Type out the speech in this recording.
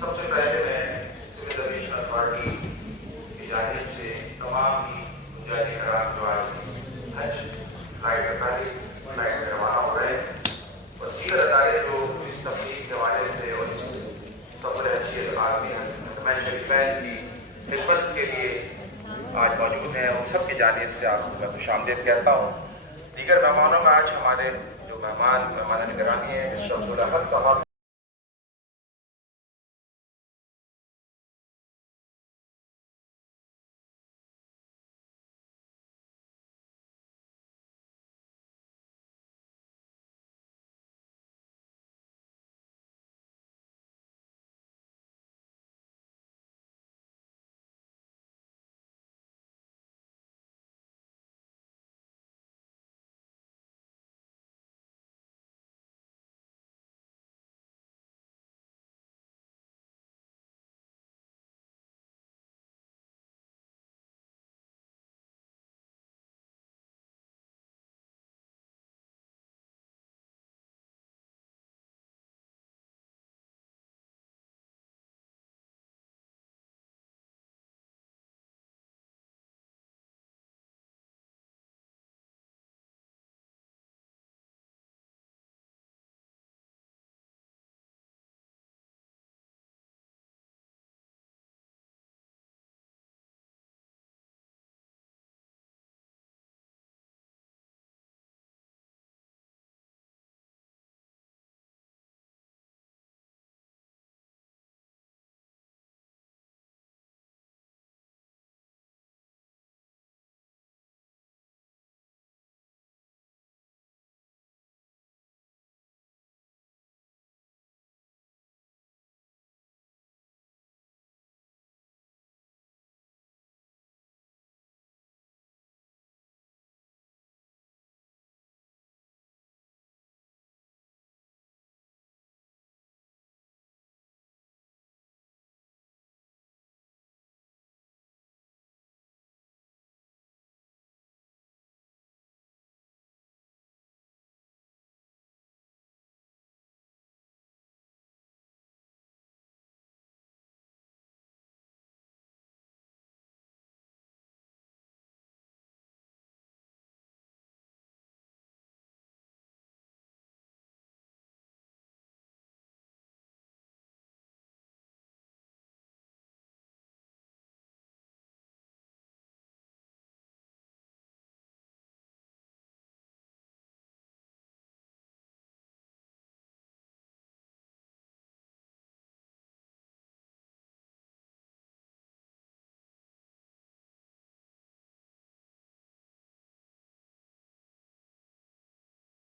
सबसे पहले मैं सिविल एविएशन अथॉरिटी की जानिब से तमाम ही मुजाहिदीन कराम जो आज हज फ्लाइट अथॉरिटी फ्लाइट में रवाना हो रहे हैं और दीगर अदारे जो इस तकलीफ के हवाले से और इस सफर हजीत आदमी हजमैन शरीफैन की खिदमत के लिए आज मौजूद हैं, उन सब की जानिब से आपको मैं खुशामदीद कहता हूँ। दीगर मेहमानों में आज हमारे जो मेहमान गिरामी हैं, मिस्टर अब्दुल अहद साहब